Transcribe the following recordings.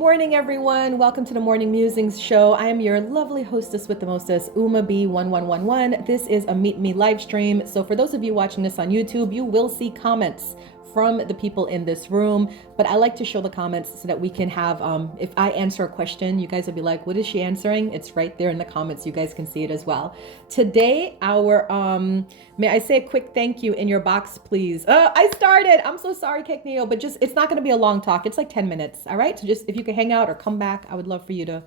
morning, everyone. Welcome to the Morning Musings Show. I am your lovely hostess with the mostest, Uma B1111. This is a Meetme live stream. So for those of you watching this on YouTube, you will see comments from the people in this room, but I like to show the comments so that we can have, if I answer a question, you guys will be like, what is she answering? It's right there in the comments. You guys can see it as well. Today, may I say a quick thank you in your box, please? I started. I'm so sorry, Cake Neo, but it's not going to be a long talk. It's like 10 minutes. All right. So just, if you could hang out or come back, I would love for you to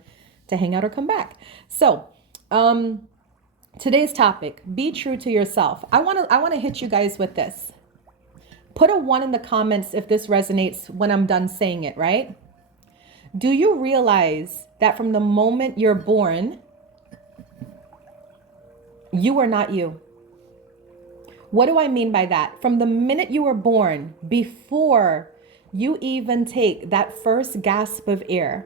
hang out or come back. So, today's topic, be true to yourself. I want to hit you guys with this. Put a 1 in the comments if this resonates when I'm done saying it, right? Do you realize that from the moment you're born, you are not you? What do I mean by that? From the minute you were born, before you even take that first gasp of air,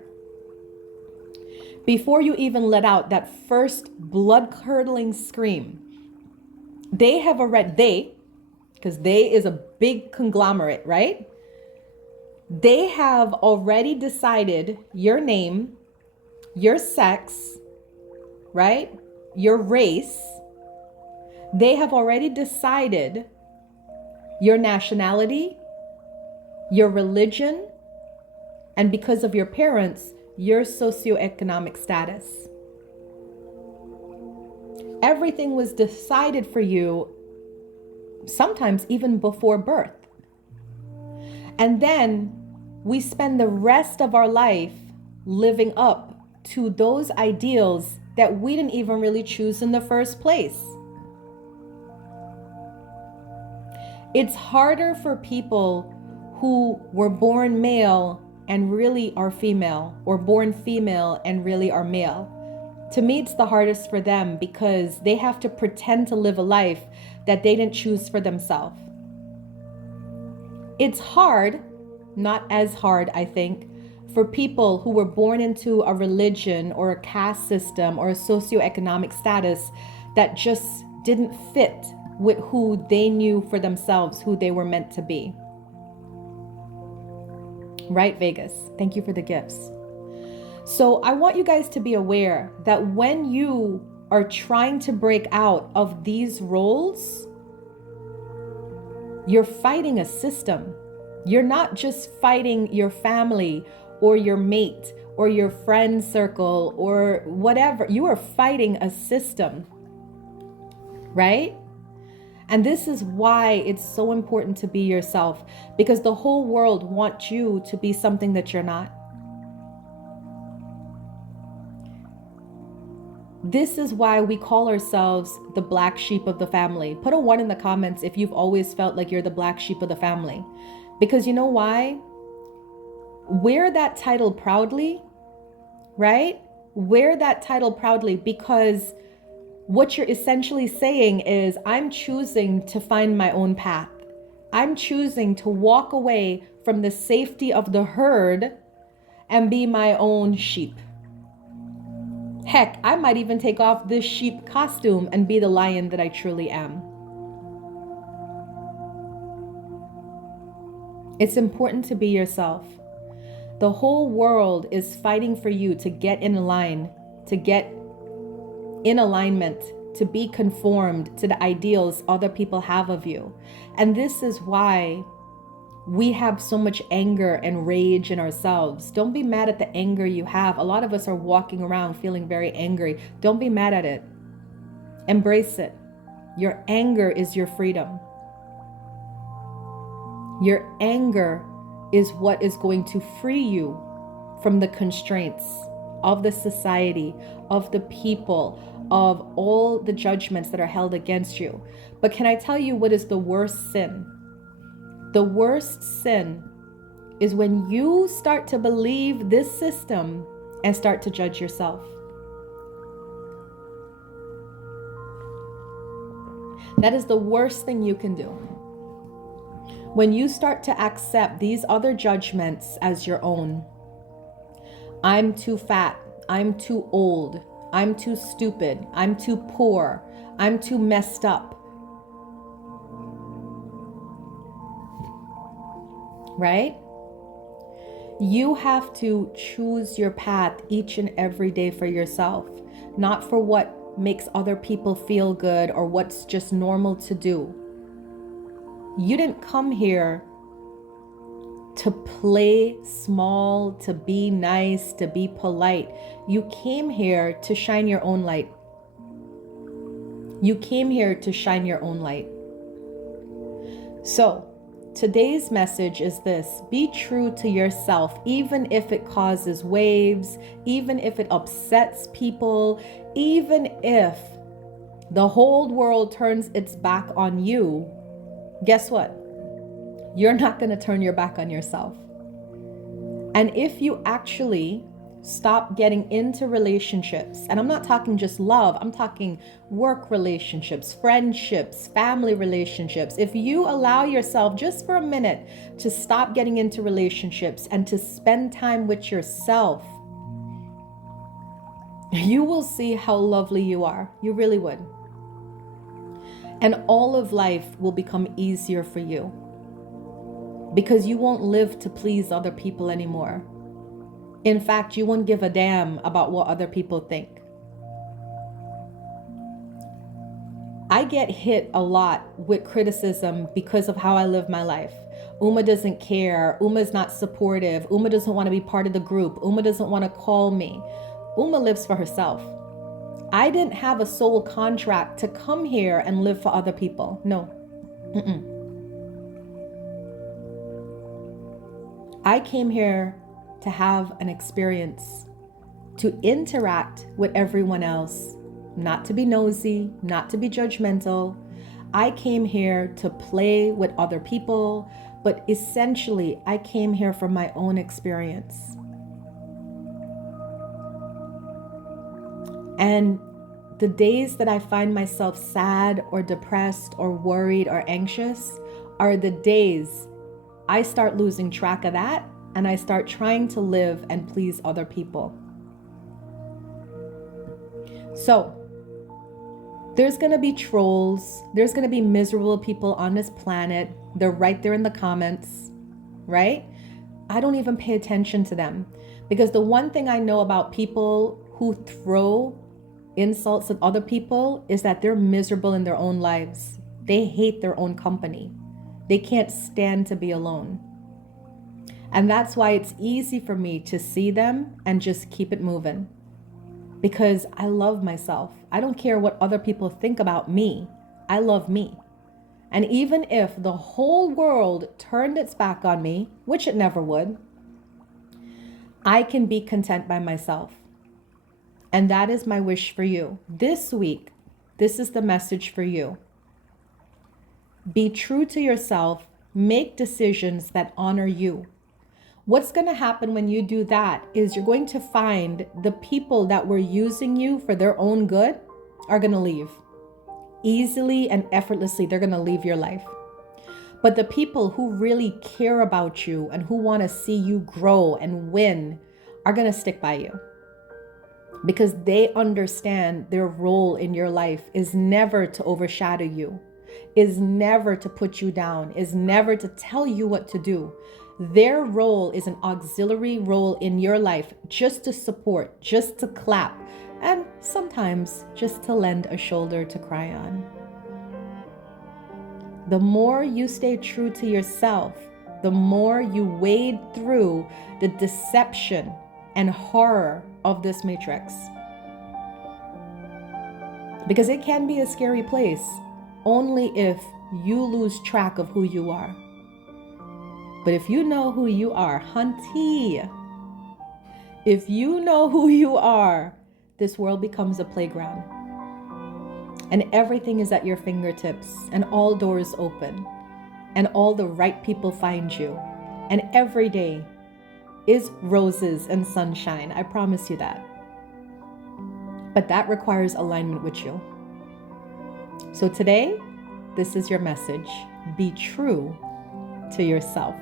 before you even let out that first blood-curdling scream, because they is a big conglomerate, right? They have already decided your name, your sex, right? Your race. They have already decided your nationality, your religion, and because of your parents, your socioeconomic status. Everything was decided for you, sometimes even before birth. And then we spend the rest of our life living up to those ideals that we didn't even really choose in the first place. It's harder for people who were born male and really are female, or born female and really are male. To me, it's the hardest for them because they have to pretend to live a life that they didn't choose for themselves. It's hard, not as hard, I think, for people who were born into a religion or a caste system or a socioeconomic status that just didn't fit with who they knew for themselves, who they were meant to be. Right, Vegas? Thank you for the gifts. So I want you guys to be aware that when you are trying to break out of these roles, you're fighting a system. You're not just fighting your family or your mate or your friend circle or whatever. You are fighting a system, right? And this is why it's so important to be yourself, because the whole world wants you to be something that you're not. This is why we call ourselves the black sheep of the family. Put a 1 in the comments if you've always felt like you're the black sheep of the family. Because you know why? Wear that title proudly, right? Wear that title proudly, because what you're essentially saying is, I'm choosing to find my own path. I'm choosing to walk away from the safety of the herd and be my own sheep. Heck, I might even take off this sheep costume and be the lion that I truly am. It's important to be yourself. The whole world is fighting for you to get in line, to get in alignment, to be conformed to the ideals other people have of you. And this is why we have so much anger and rage in ourselves. Don't be mad at the anger you have. A lot of us are walking around feeling very angry. Don't be mad at it. Embrace it. Your anger is your freedom. Your anger is what is going to free you from the constraints of the society, of the people, of all the judgments that are held against you. But can I tell you what is the worst sin? The worst sin is when you start to believe this system and start to judge yourself. That is the worst thing you can do. When you start to accept these other judgments as your own. I'm too fat. I'm too old. I'm too stupid. I'm too poor. I'm too messed up. Right? You have to choose your path each and every day for yourself, not for what makes other people feel good or what's just normal to do. You didn't come here to play small, to be nice, to be polite. You came here to shine your own light. You came here to shine your own light. So, today's message is this: be true to yourself, even if it causes waves, even if it upsets people, even if the whole world turns its back on you. Guess what? You're not going to turn your back on yourself. And if you actually stop getting into relationships, and I'm not talking just love, I'm talking work relationships, friendships, family relationships. If you allow yourself just for a minute to stop getting into relationships and to spend time with yourself, you will see how lovely you are. You really would. And all of life will become easier for you, because you won't live to please other people anymore. In fact, you won't give a damn about what other people think. I get hit a lot with criticism because of how I live my life. Uma doesn't care. Uma is not supportive. Uma doesn't want to be part of the group. Uma doesn't want to call me. Uma lives for herself. I didn't have a soul contract to come here and live for other people. No. I came here to have an experience, to interact with everyone else, not to be nosy, not to be judgmental. I came here to play with other people, but essentially I came here for my own experience. And the days that I find myself sad or depressed or worried or anxious are the days I start losing track of that, and I start trying to live and please other people. So, there's going to be trolls. There's going to be miserable people on this planet. They're right there in the comments, right? I don't even pay attention to them, because the one thing I know about people who throw insults at other people is that they're miserable in their own lives. They hate their own company. They can't stand to be alone. And that's why it's easy for me to see them and just keep it moving. Because I love myself. I don't care what other people think about me. I love me. And even if the whole world turned its back on me, which it never would, I can be content by myself. And that is my wish for you. This week, this is the message for you. Be true to yourself. Make decisions that honor you. What's going to happen when you do that is you're going to find the people that were using you for their own good are going to leave. Easily and effortlessly, they're going to leave your life. But the people who really care about you and who want to see you grow and win are going to stick by you. Because they understand their role in your life is never to overshadow you, is never to put you down, is never to tell you what to do. Their role is an auxiliary role in your life, just to support, just to clap, and sometimes just to lend a shoulder to cry on. The more you stay true to yourself, the more you wade through the deception and horror of this matrix. Because it can be a scary place only if you lose track of who you are. But if you know who you are, hunty, if you know who you are, this world becomes a playground. And everything is at your fingertips, and all doors open, and all the right people find you. And every day is roses and sunshine. I promise you that. But that requires alignment with you. So today, this is your message. Be true to yourself.